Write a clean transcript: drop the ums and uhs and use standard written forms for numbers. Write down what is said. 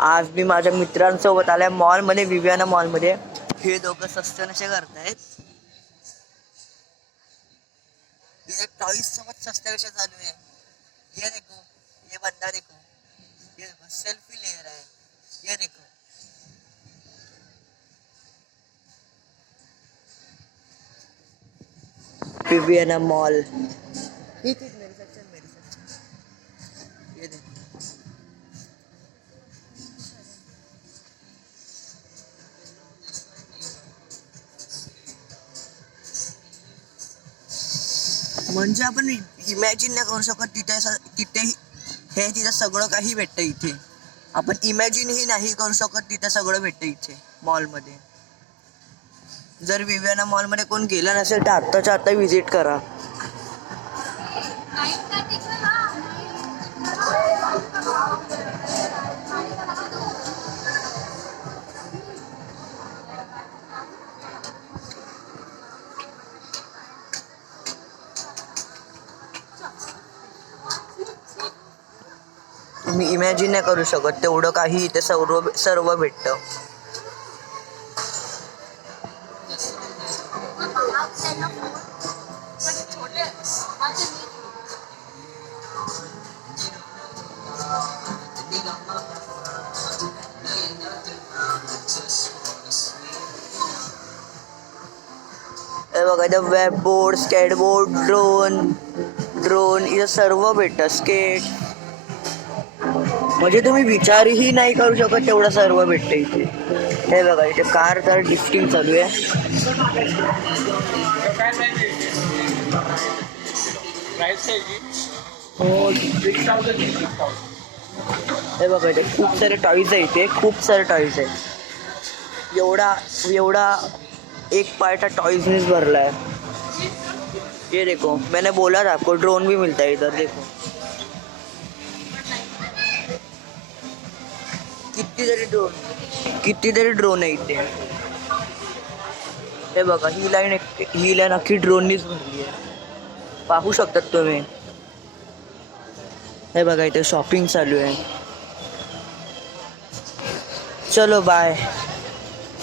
आज मी माझ्या मित्रांसोबत आलाय मॉलमध्ये, विवियाना मॉलमध्ये. हे दोघं स्वस्त नशे करतायत. टॉईस सोबत स्वस्त कशा चालू आहे. ये देखो, ये बंदा देखो, ये देखो सेल्फी ले रहा है. ये देखो विवियाना मॉल. ये देखो. म्हणजे आपण इमॅजिन नाही करू शकत तिथे तिथं सगळं काही भेटतं. इथे आपण इमॅजिन ही नाही करू शकत तिथे सगळं भेटतं इथे मॉलमध्ये. जर विवियाना मॉलमध्ये कोण गेला नसेल तर आत्ताच्या आत्ता व्हिजिट करा. तुम्ही इमॅजिन नाही करू शकत तेवढं काही इथे सर्व भेटतं. हे बघा इथं वेब बोर्ड, स्केटबोर्ड, ड्रोन इथं सर्व भेटतं. स्केट म्हणजे तुम्ही विचारही नाही करू शकत तेवढं सर्व भेटतं इथे. हे बघा इथे कार तर ड्रिफ्टिंग चालू आहे. हे बघा इथे खूप सारे टॉईज आहे. इथे खूप सारे टॉईज आहे. एवढा एक पार्ट टॉईजनेच भरला है. ये देखो, मैंने बोला था आपको ड्रोन भी मिलता है इधर. देखो कितीतरी ड्रोन आहे इथे. हे बघा ही लाईन अख्खी ड्रोननीच भरली आहे. पाहू शकतात तुम्ही. हे बघा इथे शॉपिंग चालू आहे. चलो बाय.